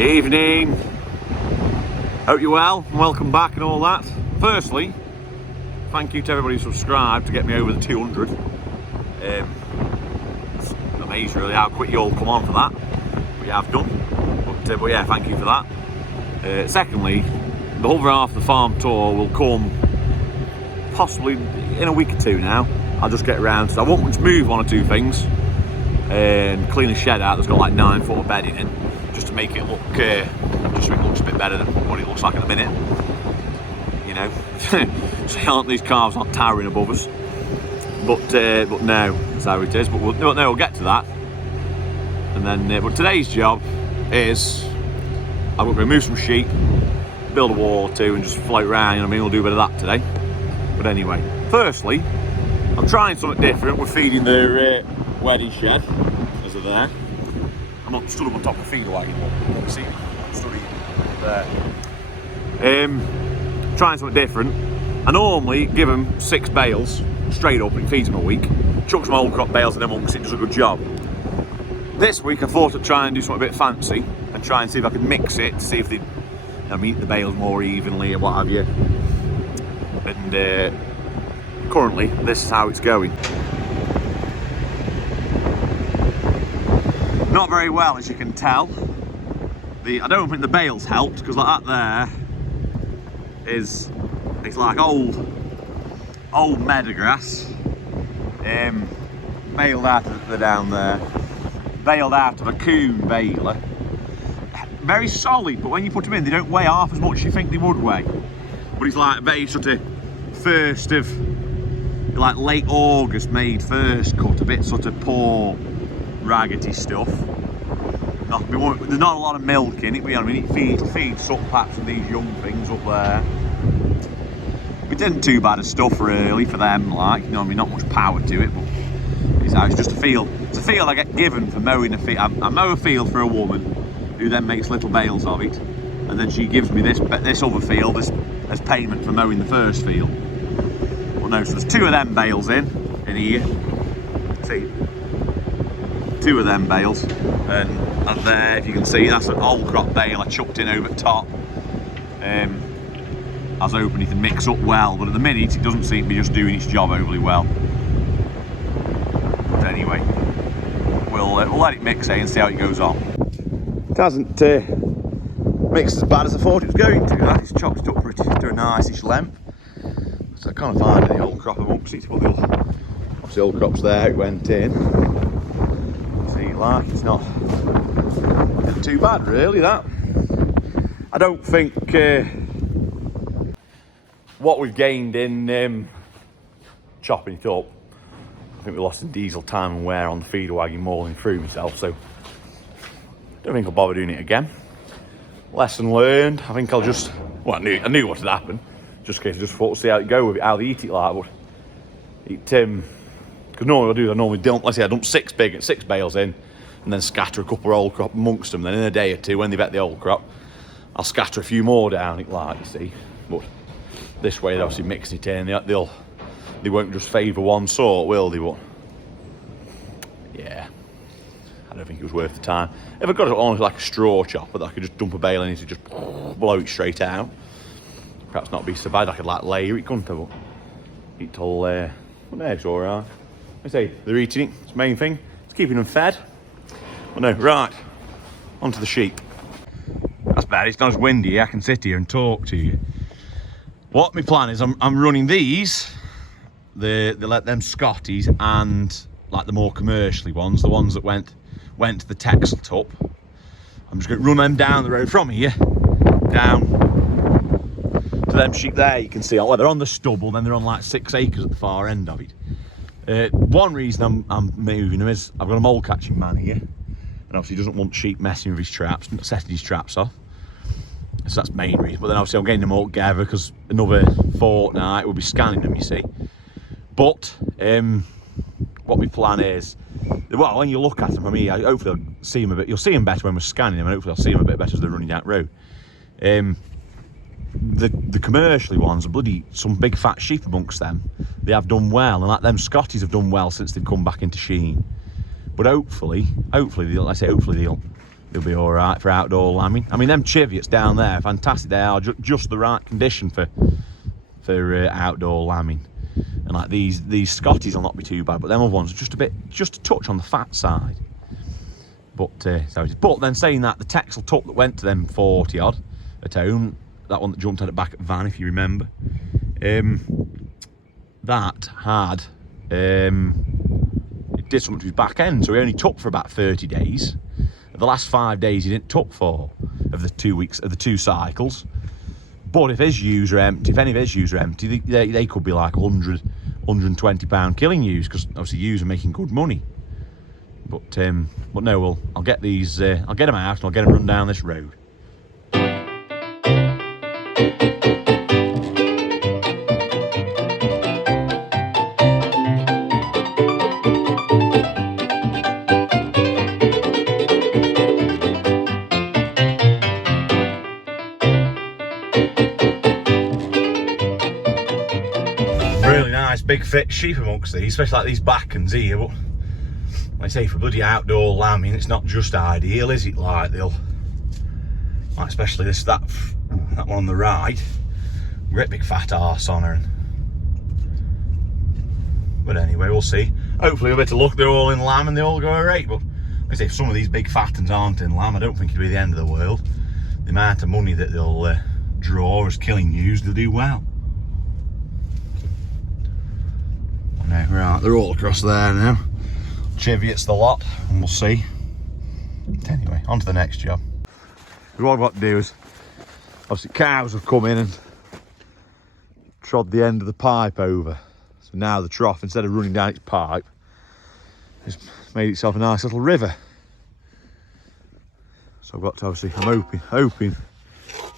Evening. Hope you're well and welcome back and all that. Firstly, thank you to everybody who subscribed to get me over the 200. It's amazing really how quick you all come on for that. We have done. But yeah, thank you for that. Secondly, the other half of the farm tour will come possibly in a week or two now. I'll just get around. So I want to move one or two things and clean a shed out that's got like 9 foot of bedding in, just to make it look just so it looks a bit better than what it looks like at the minute, you know. So these calves aren't towering above us, but no, that's how it is. But we'll get to that. And then but today's job is I've got to remove some sheep, build a wall or two and just float around, you know what I mean. We'll do a bit of that today. But anyway, firstly, I'm trying something different. We're feeding the wedding shed, as they're there. I'm not stood up on top of the feeder wagon, you can see I'm stood there. Trying something different. I normally give them 6 bales straight up and it feeds them a week. Chuck some old crop bales in amongst it, does a good job. This week I thought I'd try and do something a bit fancy and try and see if I could mix it to see if they eat the bales more evenly or what have you. And currently this is how it's going. Not very well, as you can tell. I don't think the bales helped, because like that there it's like old meadow grass, baled out of the down there, baled out of a coon baler. Very solid, but when you put them in, they don't weigh half as much as you think they would weigh. But it's like very sort of first of like late August made first cut, a bit sort of poor raggedy stuff. There's not a lot of milk in it, but you know what I mean, it feeds suck paps and these young things up there. It isn't too bad of stuff really for them, like, you know what I mean, not much power to it, but it's just a field. It's a field I get given for mowing a field. I mow a field for a woman who then makes little bales of it, and then she gives me this other field as payment for mowing the first field. Well no, so there's 2 of them bales in here. See, 2 of them bales, and there, if you can see, that's an old crop bale I chucked in over the top. I was hoping it to mix up well, but at the minute it doesn't seem to be just doing its job overly well. But anyway, we'll let it mix and see how it goes on. It hasn't mixed as bad as I thought it was going to. It's chopped up pretty to a nice-ish length. So I can't find any old crop amongst it, but obviously the old crop's there, it went in. See, like, it's not too bad really, that. I don't think what we've gained in chopping it up, I think we lost some diesel time and wear on the feeder wagon mauling through myself, so I don't think I'll bother doing it again. Lesson learned. I think I'll just, well, I knew what had happened, just in case I just thought to see how it go with it, how they eat it like, but it, because normally I normally don't, let's say I dump 6 bales in and then scatter a couple of old crop amongst them, then in a day or two when they've ate the old crop, I'll scatter a few more down it, like, you see. But this way they're obviously mixing it in, they won't just favour one sort, will they? But yeah, I don't think it was worth the time. If I got it on like a straw chopper that I could just dump a bale in it to just blow it straight out, perhaps not be so bad. I could like layer it, couldn't I? But it'll, well, no, it's alright. I say, they're eating it, it's the main thing. It's keeping them fed. Well no, right, onto the sheep. That's bad, it's not as windy, I can sit here and talk to you. What my plan is, I'm running these, they let them Scotties and like the more commercially ones, the ones that went to the Texel Tup. I'm just going to run them down the road from here, down to them sheep there. You can see, well, they're on the stubble, then they're on like 6 acres at the far end of it. One reason I'm moving them is I've got a mole catching man here, and obviously he doesn't want sheep messing with his traps, setting his traps off. So that's the main reason. But then obviously I'm getting them all together because another fortnight we'll be scanning them, you see. But what my plan is, well, when you look at them from here, hopefully I'll see them a bit. You'll see them better when we're scanning them, and hopefully I'll see them a bit better as they're running down the road. The commercially ones are bloody some big fat sheep amongst them. They have done well, and like them Scotties have done well since they've come back into sheen. But hopefully they'll they'll be all right for outdoor lambing. I mean, them chivets down there, fantastic. They are just the right condition for outdoor lambing. And like these Scotties will not be too bad, but them other ones are just a touch on the fat side. But but then saying that, the Texel tup that went to them 40 odd at home, that one that jumped out the back at Van, if you remember, that had it did something to his back end, so he only took for about 30 days. The last 5 days he didn't tuck for of the 2 weeks of the 2 cycles. But if his ewes are empty, if any of his ewes are empty, they could be like 100, 120 pound killing ewes, because obviously ewes are making good money. But no, I'll get these, I'll get them out and I'll get them run down this road. Really nice big fit sheep amongst these, especially like these backens here. But like I say, for bloody outdoor lambing, it's not just ideal, is it? Like especially that one on the right, great big fat arse on her. But anyway, we'll see. Hopefully, a bit of luck, they're all in lamb and they all go alright. But like I say, if some of these big fat ones aren't in lamb, I don't think it'll be the end of the world. The amount of money that they'll draw as killing ewes, they'll do well. No, right, they're all across there now. Chivets the lot, and we'll see. But anyway, on to the next job. What I've got to do is, obviously cows have come in and trod the end of the pipe over. So now the trough, instead of running down its pipe, has made itself a nice little river. So I've got to obviously, I'm hoping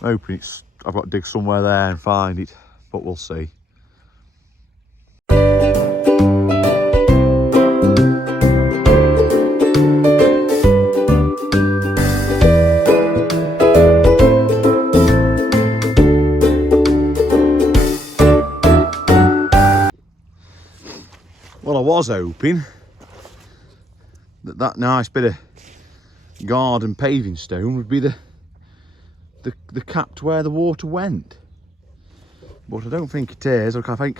I've got to dig somewhere there and find it, but we'll see. Well, I was hoping that nice bit of garden paving stone would be the cap to where the water went, but I don't think it is. Look, I can't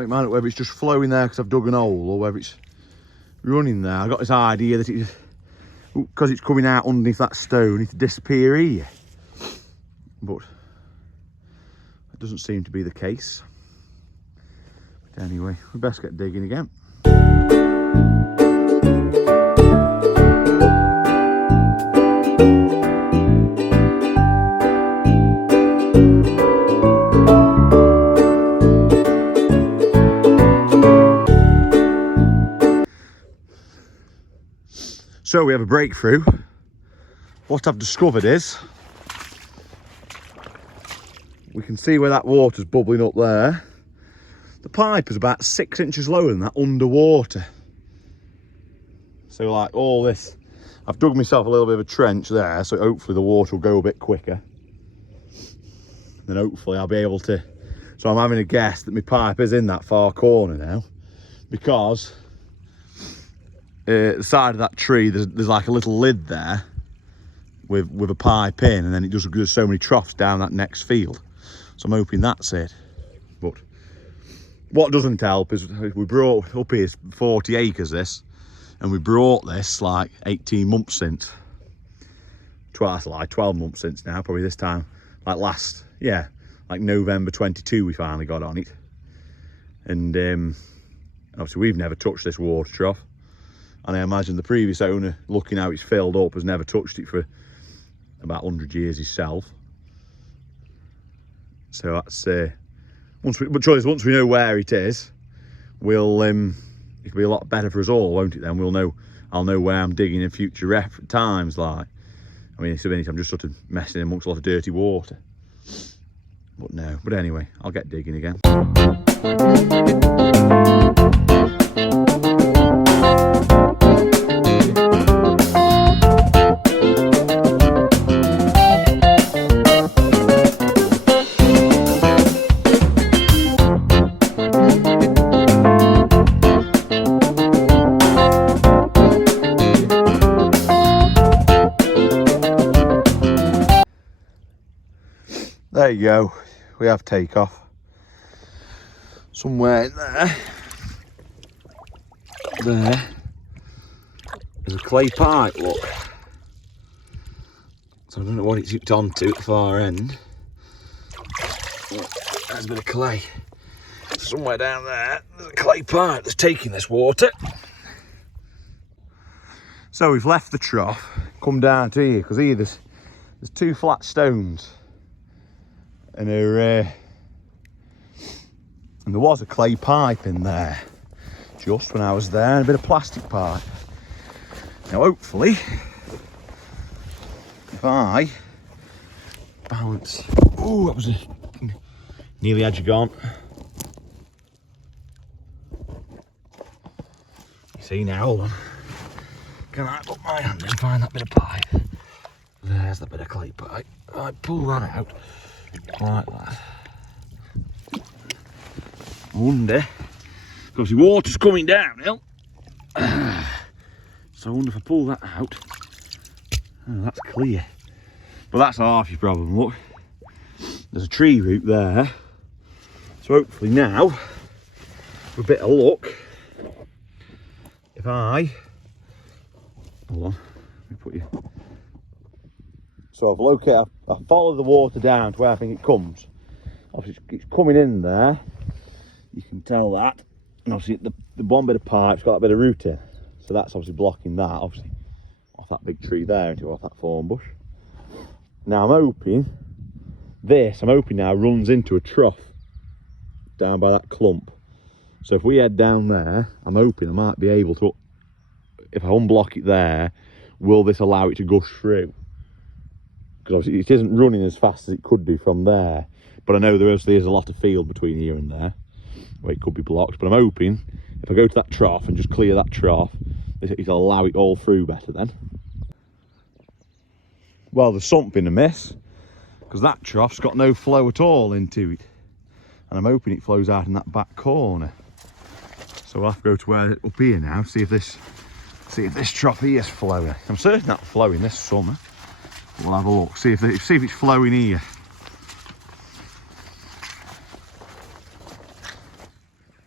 make mine up whether it's just flowing there because I've dug an hole or whether it's running there. I got this idea that it, because it's coming out underneath that stone, it'll disappear here, but that doesn't seem to be the case. But anyway, we best get digging again. So we have a breakthrough. What I've discovered is, we can see where that water's bubbling up there. The pipe is about 6 inches lower than that underwater. So like all this, I've dug myself a little bit of a trench there, so hopefully the water will go a bit quicker. Then hopefully I'll be able to, so I'm having a guess that my pipe is in that far corner now, because the side of that tree, there's like a little lid there with a pipe in, and then it just goes so many troughs down that next field. So I'm hoping that's it. But what doesn't help is we brought up here 40 acres this, and we brought this like 18 months since. Twice, like 12 months since now, probably this time, like last, yeah, like November 22 we finally got on it. And obviously we've never touched this water trough. And I imagine the previous owner, looking how it's filled up, has never touched it for about 100 years himself. So that's once we know where it is, we'll it'll be a lot better for us all, won't it? Then I'll know where I'm digging in future times. Like, I mean, I'm just sort of messing amongst a lot of dirty water. But no. But anyway, I'll get digging again. there you go. We have takeoff. Somewhere in there. There. There's a clay pipe, look. So I don't know what it's hooked onto at the far end. Look, there's a bit of clay. Somewhere down there, there's a clay pipe that's taking this water. So we've left the trough, come down to here, because here there's 2 flat stones. And there was a clay pipe in there, just when I was there, and a bit of plastic pipe. Now hopefully, if I balance, oh, that was nearly had you gone. You see now, hold on. Can I put my hand in and find that bit of pipe? There's that bit of clay pipe. I pull that out like that. I wonder, because the water's coming downhill. So I wonder if I pull that out. Oh, that's clear. But that's half your problem, look. There's a tree root there. So hopefully now, with a bit of luck, if I, hold on, let me put you. So I've located, I follow the water down to where I think it comes. Obviously it's coming in there. You can tell that. And obviously the one bit of pipe's got that bit of root in. So that's obviously blocking that, obviously, off that big tree there into off that thorn bush. Now I'm hoping now runs into a trough down by that clump. So if we head down there, I'm hoping I might be able to, if I unblock it there, will this allow it to gush through? Because obviously it isn't running as fast as it could do from there. But I know there's a lot of field between here and there where it could be blocked. But I'm hoping if I go to that trough and just clear that trough, it'll allow it all through better then. Well, there's something amiss, because that trough's got no flow at all into it. And I'm hoping it flows out in that back corner. So we'll have to go to where up here now, see if this trough here is flowing. I'm certain that's flowing this summer. We'll have a look, see if it's flowing here.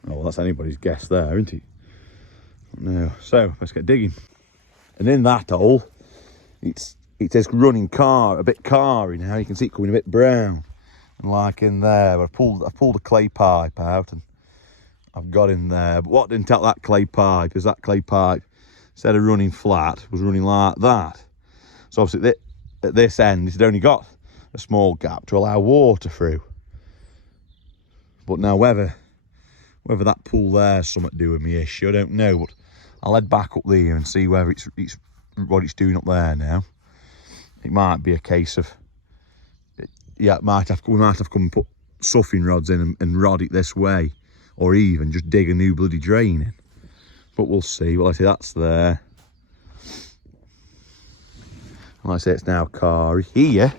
Oh, well, that's anybody's guess there, isn't it? No. So let's get digging. And in that hole, it's this running car, a bit carry now. You can see it coming a bit brown. And like in there, I've pulled a clay pipe out and I've got in there. But what didn't tell that clay pipe is that clay pipe, instead of running flat, was running like that. So obviously at this end, it's only got a small gap to allow water through. But now whether that pool there's something to do with me issue, I don't know. But I'll head back up there and see whether it's what it's doing up there now. It might be a case of, yeah, we might have to come and put soughing rods in and rod it this way, or even just dig a new bloody drain in. But we'll see. Well, I say that's there. Like I say, it's now carry. Here,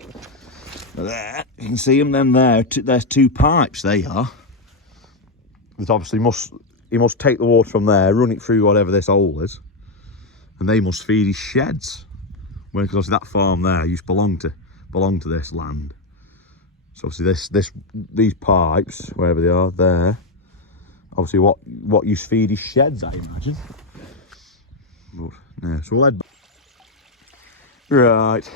there, you can see them there. There's 2 pipes, they are. That obviously he must take the water from there, run it through whatever this hole is, and they must feed his sheds. Because obviously that farm there used to belong to this land. So obviously these pipes, wherever they are, there, obviously what used to feed his sheds, I imagine. But no, so we'll head back. Right.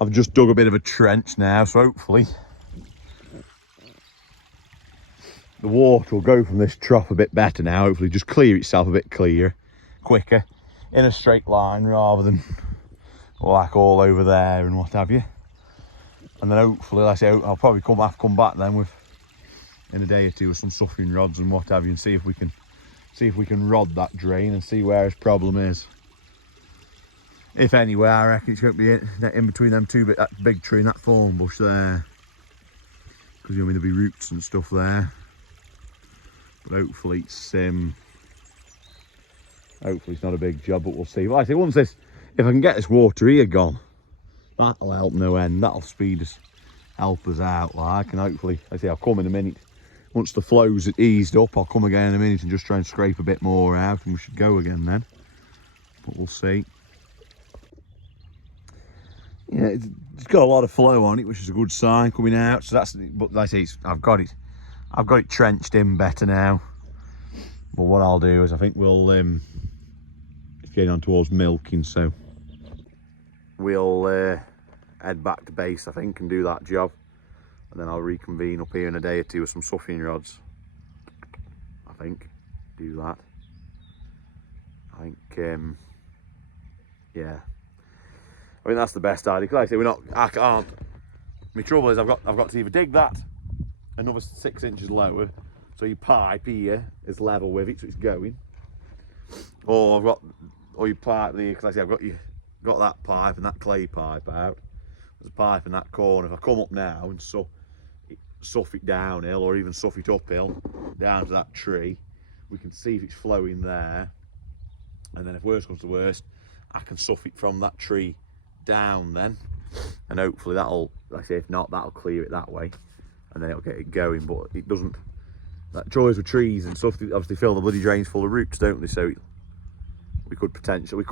I've just dug a bit of a trench now, so hopefully the water will go from this trough a bit better now. Hopefully just clear itself a bit quicker, in a straight line rather than like all over there and what have you. And then hopefully, like I say, I'll probably have to come back then in a day or two with some soughing rods and what have you, and see if we can rod that drain and see where his problem is. If anywhere, I reckon it's going to be in between them two, that big tree and that thorn bush there, because there'll be roots and stuff there. But hopefully it's not a big job, but we'll see. But like I say, if I can get this water here gone, that'll help no end. That'll help us out, like. And hopefully, like I say, I'll come in a minute. Once the flow's eased up, I'll come again in a minute and just try and scrape a bit more out, and we should go again then. But we'll see. Yeah, it's got a lot of flow on it, which is a good sign coming out. So that's, but like I say, I've got it trenched in better now. But what I'll do is I think we'll it's getting on towards milking, so we'll head back to base, I think, and do that job, and then I'll reconvene up here in a day or two with some suffering rods. I think do that. I think yeah, I think that's the best idea. Because like I say, I can't. My trouble is I've got to either dig that another 6 inches lower, so your pipe here is level with it, so it's going, or your pipe there, because like I say, I've got that pipe and that clay pipe out. There's a pipe in that corner. If I come up now and suff it downhill, or even suff it uphill down to that tree, we can see if it's flowing there, and then if worst comes to worst, I can suff it from that tree down then, and hopefully that'll, like I say, if not, that'll clear it that way, and then it'll get it going. But it doesn't, that joys with trees and stuff, they obviously fill the bloody drains full of roots, don't they? So we could potentially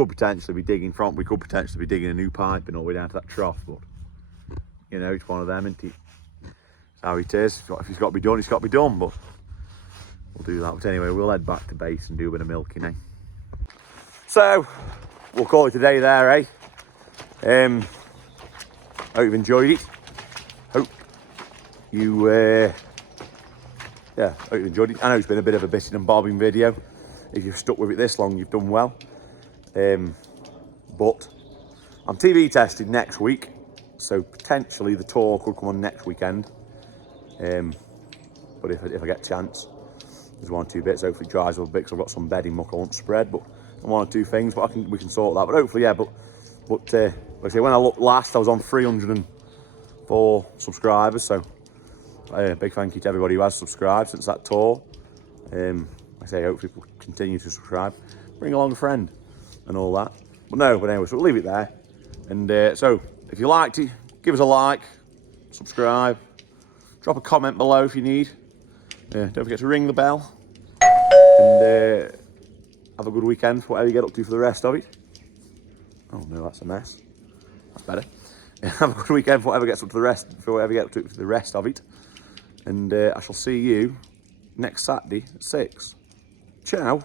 be digging a new pipe and all the way down to that trough. But you know, it's one of them, isn't it? It's how it is. If it's got to be done, it's got to be done. But we'll do that. But anyway, we'll head back to base and do a bit of milking, eh? So we'll call it a day there, eh? Hope you've enjoyed it. Hope you hope you enjoyed it. I know it's been a bit of a bitting and bobbing video. If you've stuck with it this long, you've done well. But I'm TV tested next week, so potentially the tour could come on next weekend. But if I get a chance, there's 1 or 2 bits. Hopefully it dries up a bit, because I've got some bedding muck I want to spread, but 1 or 2 things. But we can sort that. But hopefully, yeah. But like I say, when I looked last, I was on 304 subscribers. So big thank you to everybody who has subscribed since that tour. Like I say, hopefully people continue to subscribe, bring along a friend, and all that. But anyway, so we'll leave it there. And so if you liked it, give us a like, subscribe, drop a comment below if you need. Don't forget to ring the bell, and have a good weekend for whatever you get up to for the rest of it. Oh no, that's a mess. That's better. Have a good weekend for whatever gets up to the rest, for whatever you get up to for the rest of it. And I shall see you next Saturday at 6. Ciao.